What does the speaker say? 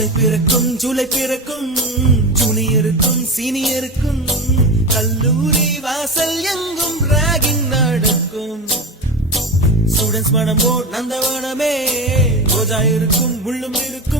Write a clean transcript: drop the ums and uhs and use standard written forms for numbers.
ஜூலை பிறக்கும் ஜூனியருக்கும் சீனியருக்கும் கல்லூரி வாசல் எங்கும் ராகிங் நடக்கும். ஸ்டூடெண்ட்ஸ் மனமோ நந்தவனமே ரோஜா இருக்கும் முள்ளும் இருக்கும்.